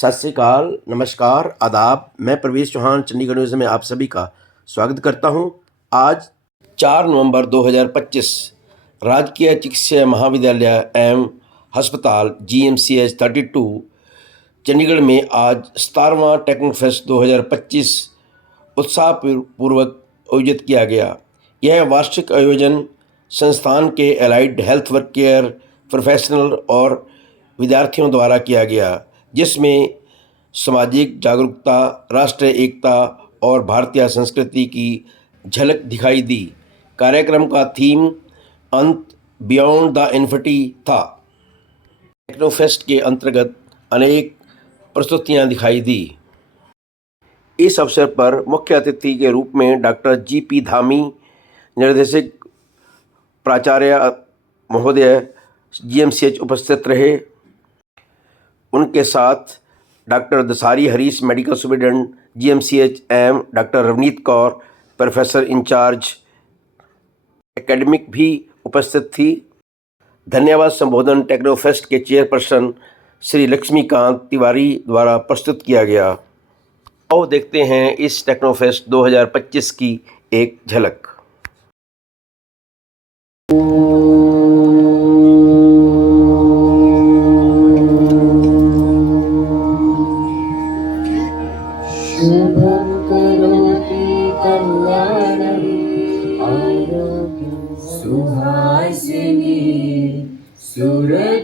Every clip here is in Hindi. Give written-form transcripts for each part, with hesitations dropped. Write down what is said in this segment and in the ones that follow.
सत श्री अकाल, नमस्कार, आदाब। मैं प्रवेश चौहान चंडीगढ़ न्यूज़ में आप सभी का स्वागत करता हूं। आज 4 नवंबर 2025 राजकीय चिकित्सा महाविद्यालय एवं अस्पताल GMCH 32 चंडीगढ़ में आज 17वां टेक्नोफेस्ट 2025 उत्साहपूर्वक आयोजित किया गया। यह वार्षिक आयोजन संस्थान के allied health work care professional और विद्यार्थियों द्वारा किया गया, जिसमें सामाजिक जागरूकता, राष्ट्रीय एकता और भारतीय संस्कृति की झलक दिखाई दी। कार्यक्रम का थीम अंत बियॉन्ड द इन्फिनिटी था। टेक्नोफेस्ट के अंतर्गत अनेक प्रस्तुतियां दिखाई दी। इस अवसर पर मुख्य अतिथि के रूप में डॉक्टर GP धामी, निर्देशक प्राचार्य महोदय GMCH उपस्थित रहे। उनके साथ doctor Dasari Harish, medical superintendent GMCH एवं doctor Ravneet Kaur, professor incharge academic भी उपस्थित थी। धन्यवाद संबोधन टेक्नोफेस्ट के चेयरपर्सन श्री लक्ष्मीकांत तिवारी द्वारा प्रस्तुत किया गया। आओ देखते हैं इस टेक्नोफेस्ट 2025 की एक झलक। शुभं करोति कल्याणं आरोग्यं सुहासिनी सुरदुर्भाषिणी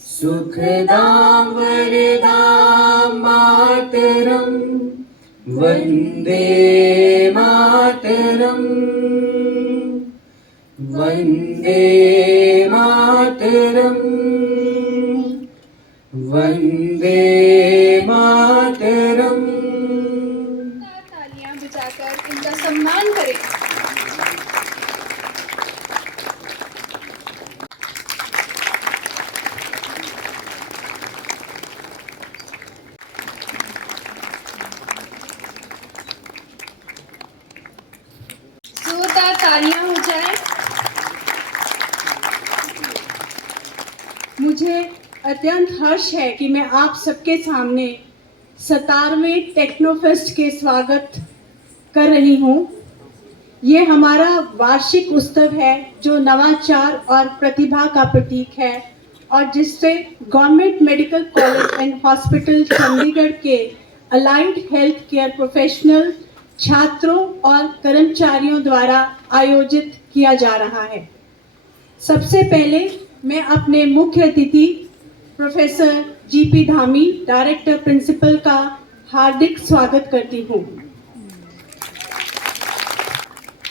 सुखदां वरदां मातरं वन्दे मातरं वन्दे मातरं वन्दे मातरम्। तालियां बजाकर इनका सम्मान करें। जोरदार तालियां हो जाए। मुझे अत्यंत हर्ष है कि मैं आप सबके सामने 17वें टेक्नोफेस्ट के स्वागत कर रही हूँ। ये हमारा वार्षिक उत्सव है जो नवाचार और प्रतिभा का प्रतीक है और जिससे government medical college and hospital Chandigarh के अलाइड हेल्थ केयर प्रोफेशनल छात्रों और कर्मचारियों द्वारा आयोजित किया जा रहा है। सबसे पहले मैं अपने मुख्य अतिथि professor GP Dhami, director principal का हार्दिक स्वागत करती हूँ।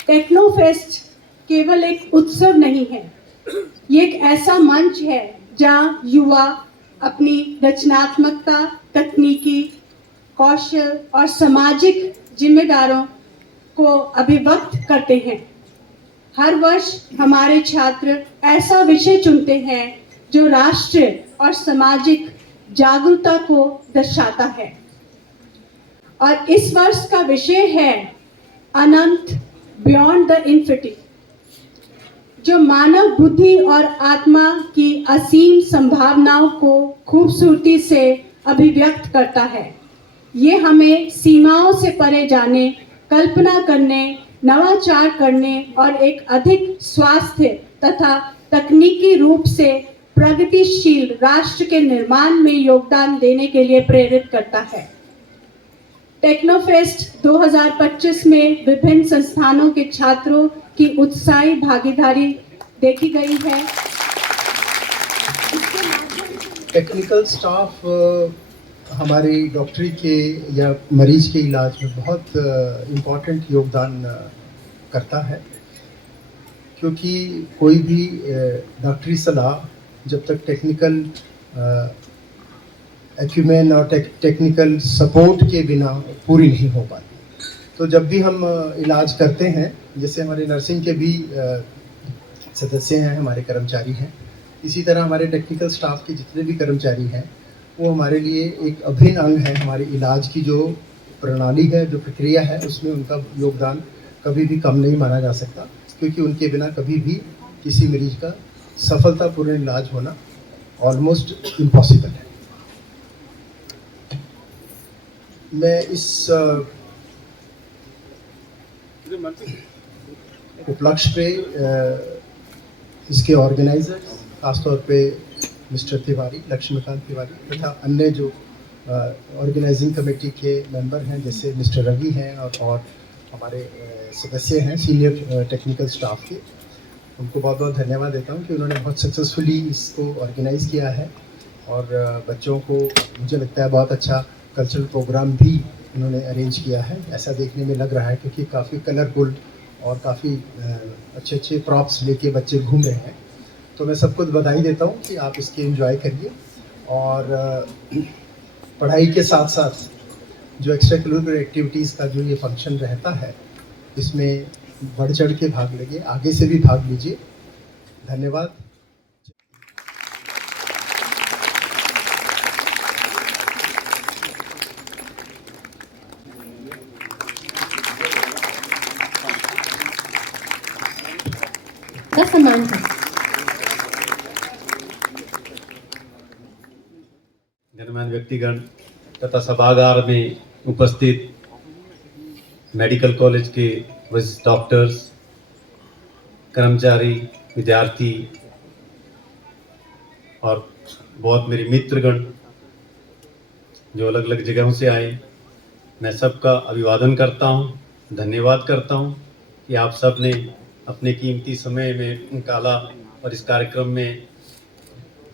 टेक्नोफेस्ट केवल एक उत्सव नहीं है, ये एक ऐसा मंच है जहाँ युवा अपनी रचनात्मकता, तकनीकी कौशल और सामाजिक जिम्मेदारों को अभिव्यक्त करते हैं। हर वर्ष हमारे छात्र ऐसा विषय चुनते हैं जो राष्ट्रीय और सामाजिक जागरूकता को दर्शाता है और इस वर्ष का विषय है अनंत बियॉन्ड द इन्फिनिटी, जो मानव बुद्धि और आत्मा की असीम संभावनाओं को खूबसूरती से अभिव्यक्त करता है। ये हमें सीमाओं से परे जाने, कल्पना करने, नवाचार करने और एक अधिक स्वास्थ्य तथा तकनीकी रूप से प्रगतिशील राष्ट्र के निर्माण में योगदान देने के लिए प्रेरित करता है। टेक्नोफेस्ट 2025 में विभिन्न संस्थानों के छात्रों की उत्साही भागीदारी देखी गई है। टेक्निकल स्टाफ हमारी डॉक्टरी के या मरीज के इलाज में बहुत इम्पोर्टेंट योगदान करता है, क्योंकि कोई भी डॉक्टरी सलाह जब तक टेक्निकल एक्यूमेन और टेक्निकल सपोर्ट के बिना पूरी नहीं हो पाती। तो जब भी हम इलाज करते हैं, जैसे हमारे नर्सिंग के भी सदस्य हैं, हमारे कर्मचारी हैं, इसी तरह हमारे टेक्निकल स्टाफ के जितने भी कर्मचारी हैं वो हमारे लिए एक अभिन्न अंग है। हमारे इलाज की जो प्रणाली है, जो प्रक्रिया है, उसमें उनका योगदान कभी भी कम नहीं माना जा सकता, क्योंकि उनके बिना कभी भी किसी मरीज का सफलतापूर्ण इलाज होना ऑलमोस्ट इम्पॉसिबल है। मैं इस उपलक्ष्य पे इसके ऑर्गेनाइजर्स, खासतौर पे मिस्टर तिवारी, लक्ष्मीकांत तिवारी तथा अन्य जो ऑर्गेनाइजिंग कमेटी के मेंबर हैं जैसे मिस्टर रवि हैं और हमारे सदस्य हैं सीनियर टेक्निकल स्टाफ के, उनको बहुत बहुत धन्यवाद देता हूं कि उन्होंने बहुत सक्सेसफुली इसको ऑर्गेनाइज़ किया है और बच्चों को मुझे लगता है बहुत अच्छा कल्चरल प्रोग्राम भी उन्होंने अरेंज किया है, ऐसा देखने में लग रहा है, क्योंकि काफ़ी कलरफुल और काफ़ी अच्छे अच्छे प्रॉप्स लेके बच्चे घूम रहे हैं। तो मैं सबको बधाई देता हूँ कि आप इसके एंजॉय करिए और पढ़ाई के साथ साथ जो एक्स्ट्रा करिकुलर एक्टिविटीज़ का जो ये फंक्शन रहता है इसमें बढ़ चढ़ के भाग लीजिए, आगे से भी भाग लीजिए। धन्यवाद। गणमान्य व्यक्तिगण तथा सभागार में उपस्थित मेडिकल कॉलेज के वरिष्ठ डॉक्टर्स, कर्मचारी, विद्यार्थी और बहुत मेरे मित्रगण जो अलग अलग जगहों से आए, मैं सबका अभिवादन करता हूँ, धन्यवाद करता हूँ कि आप सब ने अपने कीमती समय में निकाला और इस कार्यक्रम में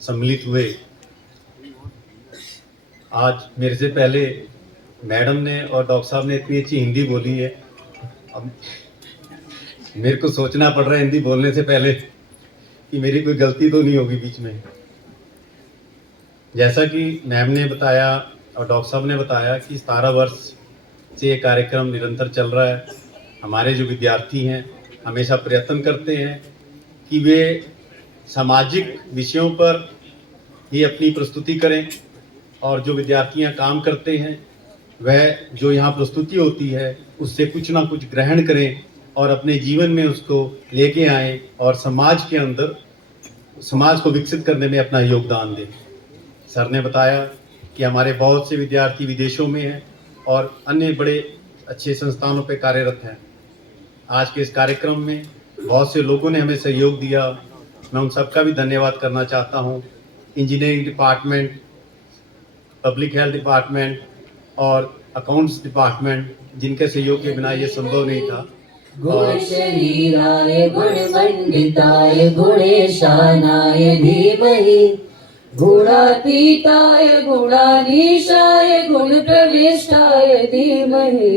सम्मिलित हुए। आज मेरे से पहले मैडम ने और डॉक्टर साहब ने इतनी अच्छी हिंदी बोली है, अब मेरे को सोचना पड़ रहा है हिंदी बोलने से पहले कि मेरी कोई गलती तो नहीं होगी बीच में। जैसा कि मैम ने बताया और डॉक्टर साहब ने बताया कि 17 वर्ष से ये कार्यक्रम निरंतर चल रहा है। हमारे जो विद्यार्थी हैं हमेशा प्रयत्न करते हैं कि वे सामाजिक विषयों पर ही अपनी प्रस्तुति करें और जो विद्यार्थियां काम करते हैं वह जो यहाँ प्रस्तुति होती है उससे कुछ ना कुछ ग्रहण करें और अपने जीवन में उसको लेके आएं और समाज के अंदर समाज को विकसित करने में अपना योगदान दें। सर ने बताया कि हमारे बहुत से विद्यार्थी विदेशों में हैं और अन्य बड़े अच्छे संस्थानों पर कार्यरत हैं। आज के इस कार्यक्रम में बहुत से लोगों ने हमें सहयोग दिया, मैं उन सबका भी धन्यवाद करना चाहता हूँ। Engineering department, public health department और अकाउंट्स डिपार्टमेंट, जिनके सहयोग के बिना ये संभव नहीं था। गुण शरीराय गुणमंडिताय गुणेशानाय धीमहि गुणातीताय गुणाधीशाय गुणप्रविष्टाय धीमहि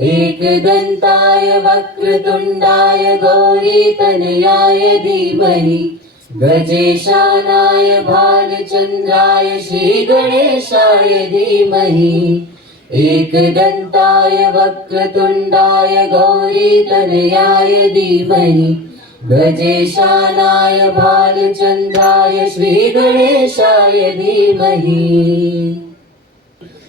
एकदन्ताय वक्रतुण्डाय गौरीतनयाय धीमहि गजेशानाय भालचन्द्राय श्रीगणेशाय धीमहि एकदन्ताय वक्रतुण्डाय गौरीतनयाय धीमहि गजेशानाय भालचन्द्राय श्रीगणेशाय धीमहि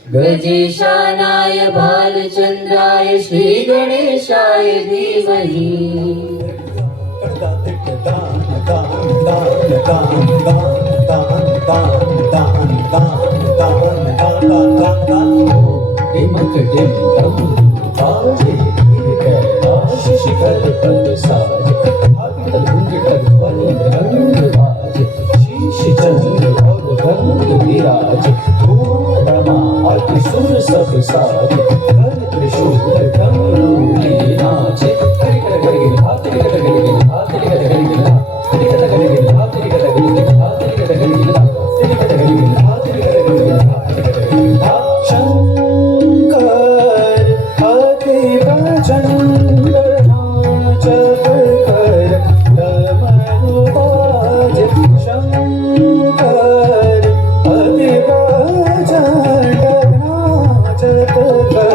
गजेशानाय भालचन्द्राय श्रीगणेशाय धीमहि। शंकर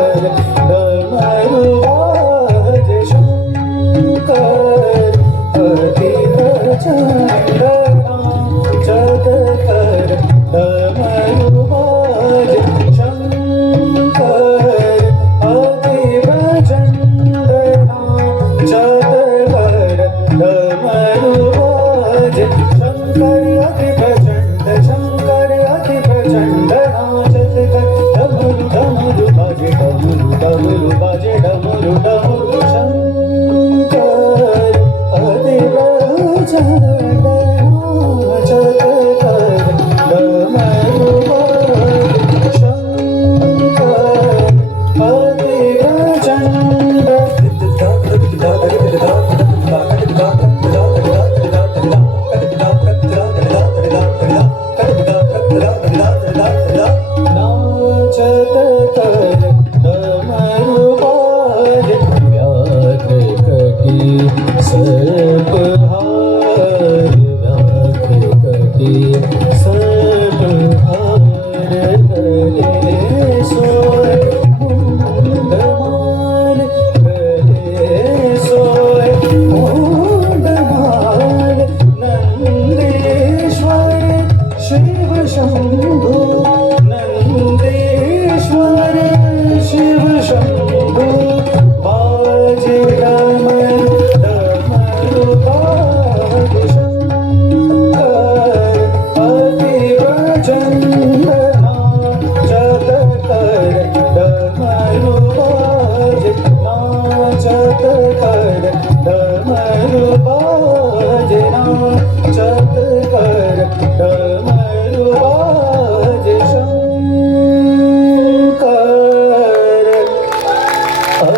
मैं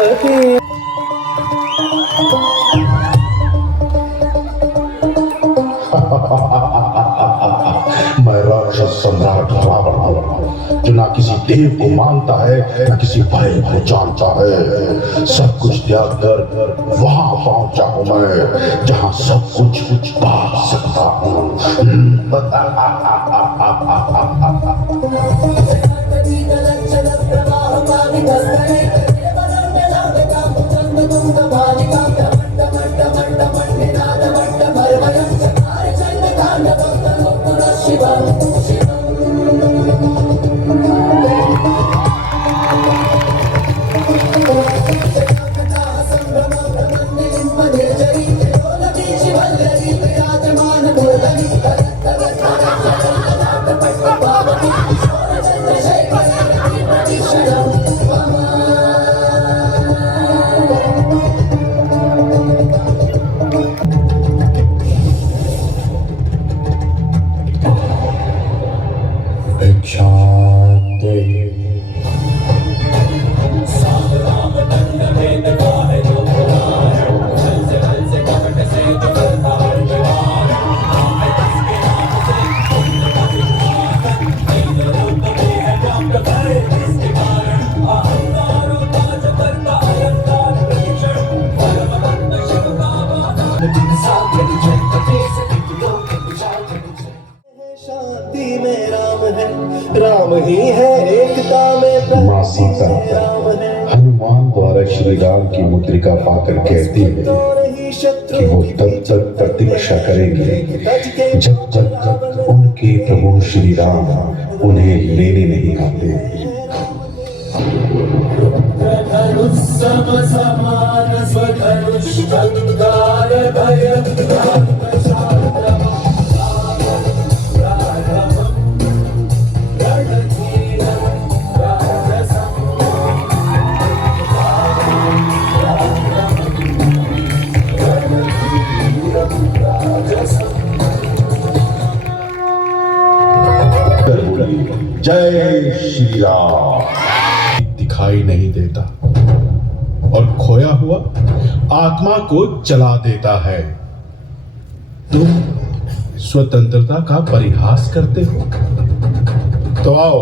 राक्षस सम्राट रावण हूँ, जो ना किसी देव को मानता है, ना किसी भाई को जानता है। सब कुछ त्याग कर वहां पहुंचा हूँ मैं, जहां सब कुछ पा सकता हूँ। शांति में राम है, राम ही है एकता में। माँ सीता हनुमान द्वारा श्री राम की मुद्रिका पाकर कहती है कि वो तब तक प्रतीक्षा करेंगे जब तक उनके प्रभु श्री राम उन्हें लेने नहीं आते। जय श्री राम। दिखाई नहीं देता और खोया हुआ आत्मा को जला देता है। तुम स्वतंत्रता का परिहास करते हो, तो आओ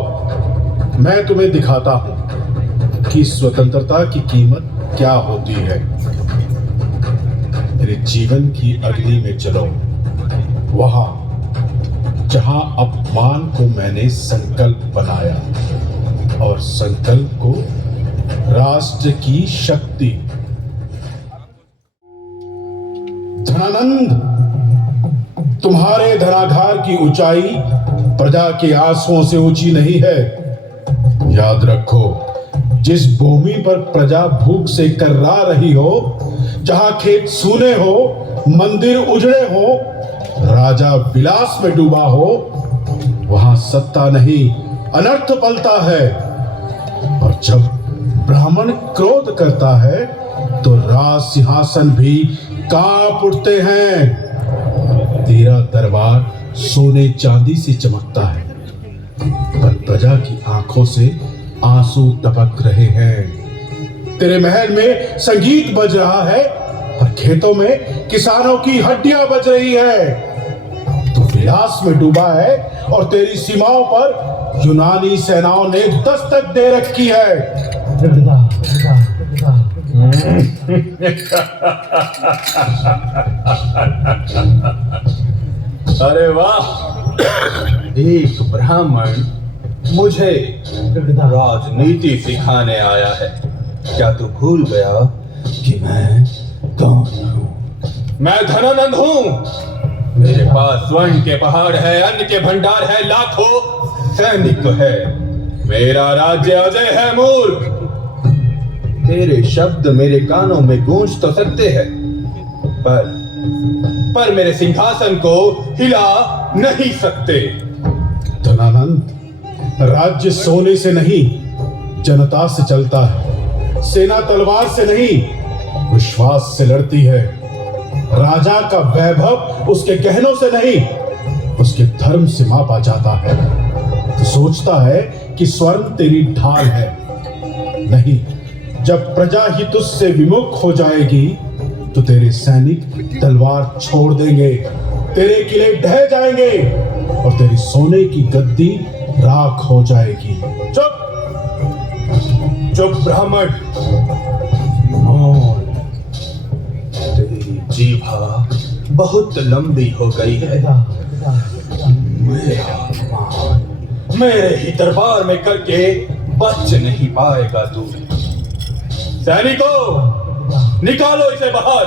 मैं तुम्हें दिखाता हूं कि स्वतंत्रता की कीमत क्या होती है। मेरे जीवन की अग्नि में चलो, वहां जहां अपमान को मैंने संकल्प बनाया और संकल्प को राष्ट्र की शक्ति। धनानंद, तुम्हारे धनाधार की ऊंचाई प्रजा के आंसुओं से ऊंची नहीं है। याद रखो, जिस भूमि पर प्रजा भूख से कर्रा रही हो, जहां खेत सूने हो, मंदिर उजड़े हो, राजा विलास में डूबा हो, वहां सत्ता नहीं अनर्थ पलता है। और जब ब्राह्मण क्रोध करता है तो राज सिंहासन भी कांप उठते हैं। तेरा दरबार सोने चांदी से चमकता है, पर प्रजा की आंखों से आंसू टपक रहे हैं। तेरे महल में संगीत बज रहा है, पर खेतों में किसानों की हड्डियां बज रही है। तू विलास में डूबा है और तेरी सीमाओं पर यूनानी सेनाओं ने दस्तक दे रखी है। अरे वाह, एक ब्राह्मण मुझे राजनीति सिखाने आया है। क्या तू भूल गया कि मैं कौन हूँ? मैं धनानंद हूँ। मेरे पास स्वर्ण के पहाड़ है, अन्न के भंडार है, लाखों सैनिक है। मेरा राज्य अजय है मूर्ख। तेरे शब्द मेरे कानों में गूंज तो सकते हैं, पर मेरे सिंहासन को हिला नहीं सकते। धनानंद, राज्य सोने से नहीं जनता से चलता है। सेना तलवार से नहीं विश्वास से लड़ती है। राजा का वैभव उसके गहनों से नहीं उसके धर्म से मापा जाता है। तो सोचता है कि स्वर्ण तेरी ढाल है, नहीं, जब प्रजा ही तुझसे विमुख हो जाएगी तो तेरे सैनिक तलवार छोड़ देंगे, तेरे किले ढह जाएंगे और तेरी सोने की गद्दी राख हो जाएगी। चुप चुप ब्राह्मण, मौन। तेरी जीभा बहुत लंबी हो गई है। मेरा अपमान मेरे ही दरबार में करके बच नहीं पाएगा तू। सैनिकों, निकालो इसे बाहर।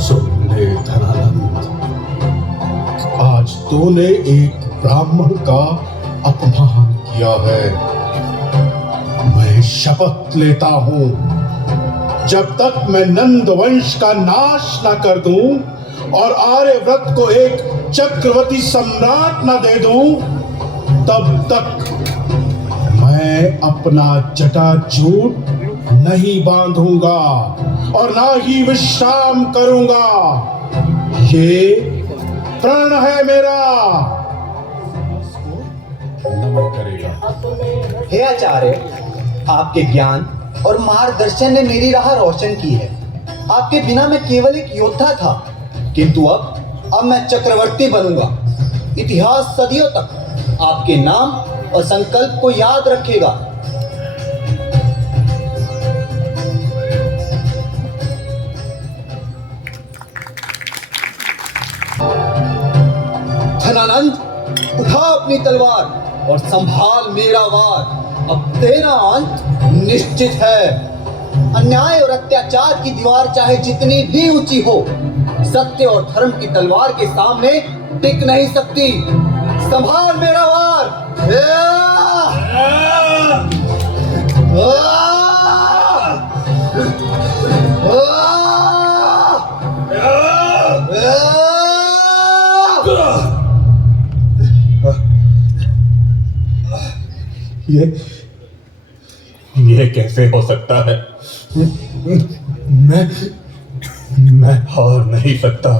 सुन ले धनानंद, आज तूने एक ब्राह्मण का अपमान किया है। मैं शपथ लेता हूं, जब तक मैं नंद वंश का नाश न कर दूं और आर्यव्रत को एक चक्रवर्ती सम्राट न दे दूं, तब तक मैं अपना जटाजूट नहीं बांधूंगा और ना ही विश्राम करूंगा। ये प्रण है मेरा। नमन करेगा। हे आचार्य, आपके ज्ञान और मार्गदर्शन ने मेरी राह रोशन की है। आपके बिना मैं केवल एक योद्धा था, किंतु अब मैं चक्रवर्ती बनूंगा। इतिहास सदियों तक आपके नाम और संकल्प को याद रखेगा। धनानंद, उठा अपनी तलवार और संभाल मेरा वार। अब तेरा अंत निश्चित है। अन्याय और अत्याचार की दीवार चाहे जितनी भी ऊंची हो, सत्य और धर्म की तलवार के सामने टिक नहीं सकती। संभाल मेरा वार। ये कैसे हो सकता है? मैं हार नहीं सकता।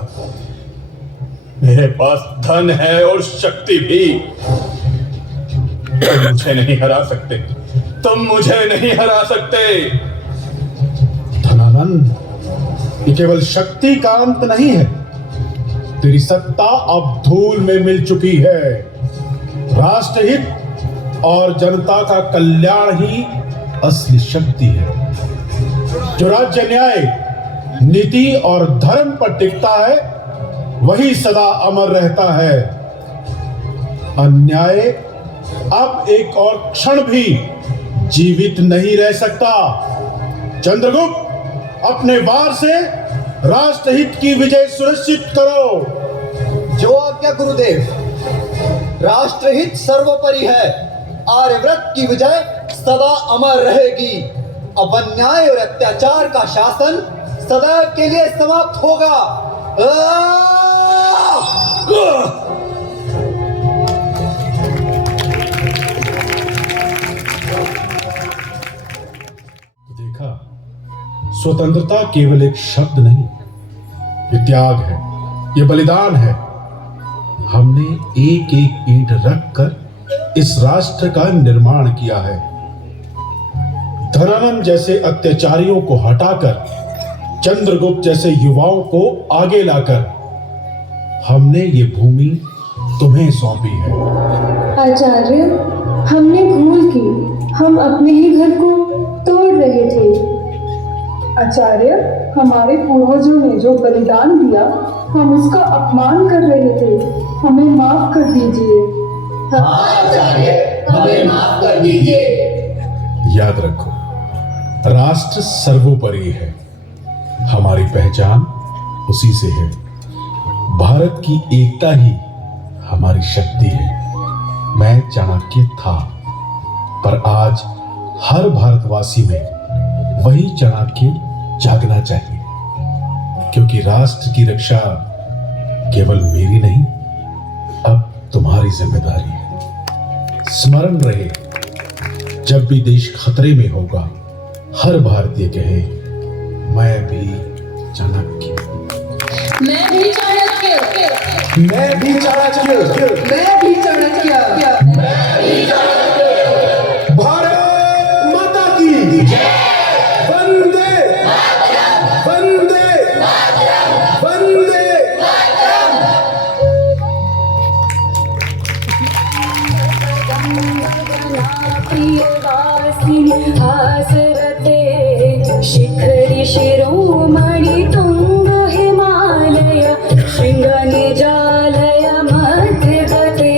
मेरे पास धन है और शक्ति भी। तुम मुझे नहीं हरा सकते। तुम मुझे नहीं हरा सकते। धनानंद, ये केवल शक्ति का अंत नहीं है। तेरी सत्ता अब धूल में मिल चुकी है। राष्ट्रहित और जनता का कल्याण ही असली शक्ति है। जो राज्य न्याय, नीति और धर्म पर टिकता है, वही सदा अमर रहता है। अन्याय अब एक और क्षण भी जीवित नहीं रह सकता। चंद्रगुप्त, अपने वार से राष्ट्रहित की विजय सुनिश्चित करो। जो आज्ञा गुरुदेव। राष्ट्रहित सर्वोपरि है। आर्यव्रत की विजय सदा अमर रहेगी। अब अन्याय और अत्याचार का शासन सदैव के लिए समाप्त होगा। देखा, स्वतंत्रता केवल एक शब्द नहीं, ये त्याग है, ये बलिदान है। हमने एक एक ईंट रखकर इस राष्ट्र का निर्माण किया है। धनानंद जैसे अत्याचारियों को हटाकर, चंद्रगुप्त जैसे युवाओं को आगे लाकर हमने ये भूमि तुम्हें सौंपी है। आचार्य, हमने भूल की। हम अपने ही घर को तोड़ रहे थे। आचार्य, हमारे पूर्वजों ने जो बलिदान दिया, हम उसका अपमान कर रहे थे। हमें माफ कर दीजिए। हाँ आचार्य, हमें माफ कर दीजिए। याद रखो, राष्ट्र सर्वोपरि है। हमारी पहचान उसी से है। भारत की एकता ही हमारी शक्ति है। मैं चाणक्य था, पर आज हर भारतवासी में वही चाणक्य जागना चाहिए, क्योंकि राष्ट्र की रक्षा केवल मेरी नहीं, अब तुम्हारी जिम्मेदारी है। स्मरण रहे, जब भी देश खतरे में होगा, हर भारतीय कहे, मैं भी चाणक्य। मैं भी चाणक्य। मैं भी चाणक्य, भारत माता की वंदे वंदे वंदे। हासरते शिखरि शिरोमणि तुंग हिमालय शृंगनिजालय मध्यगते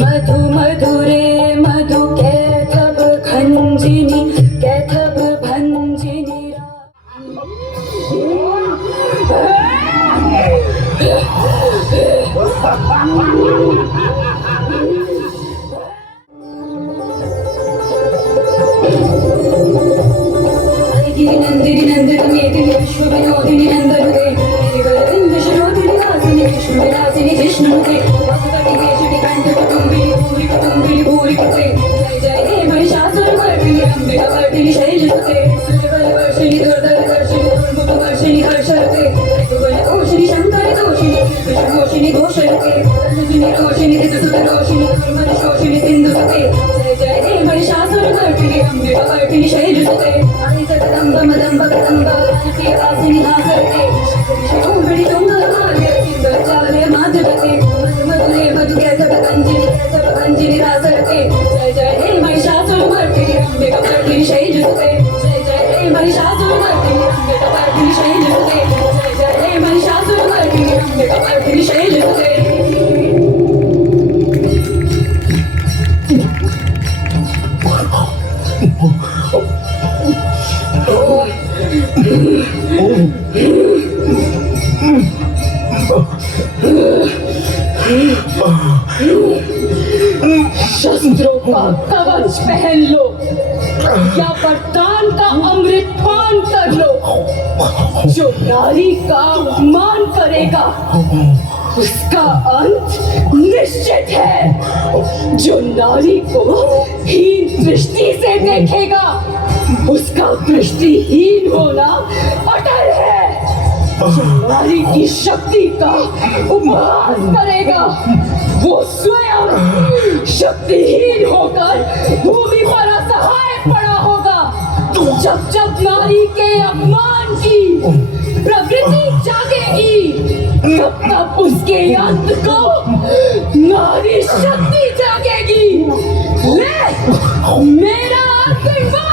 मधु मधुरे मधु कैथब खंजिनी कैथब भंजिनी नंदिनी नंदित मेदिनी विश्व विनोदिनी नंदनुते गिरिवरविंद शिरोदिनी हासिनी विष्णु विलासिनी जिष्णुनुते वसुतटी केशटी कंठ कुटुंबिनी भूरि कुते जय जय हे महिषासुरमर्दिनी अंबिका वर्धिनी शैलसुते सुरबल वर्षिणी दुर्धर दर्शिनी दुर्मुख वर्षिणी हर्षरते त्रिभुवन ओषिनी शंकर दोषिनी विषमोषिनी दोषरते तनुजिनी रोषिनी ऋतुसुत रोषिनी दुर्मद शोषिनी सिंधुसुते जय जय हे महिषासुरमर्दिनी अंबिका वर्धिनी शैलसुते जगदम्ब मदम्ब कदम्ब वानकी वासिनी हासरते शिरोमणि तुंग हिमालय सिंधुजालय माधवते मधु मधुरे मधु कैथब भंजिनी रासरते जय जय हे महिषासुरमर्दिनी अंबिका वर्धिनी शैलसुते जय जय हे महिषासुरमर्दिनी अंबिका वर्धिनी शैलसुते जय जय हे महिषासुरमर्दिनी अंबिका वर्धिनी शैलसुते। शस्त्रों का कवच पहन लो या वरदान का अमृत पान कर लो। जो नारी का अपमान करेगा उसका अंत निश्चित है। जो नारी को हीन दृष्टि से देखेगा उसका दृष्टिहीन होना अटल है। जो नारी की शक्ति का उपहास करेगा वो स्वयं शक्तिहीन होकर भूमि पर असहाय पड़ा होगा। जब जब नारी के अपमान की प्रवृत्ति जागेगी तब तब उसके अंत को नारी शक्ति जागेगी। ले मेरा आशीर्वाद।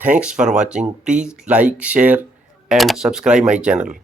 Thanks for watching. Please like, share and subscribe my channel.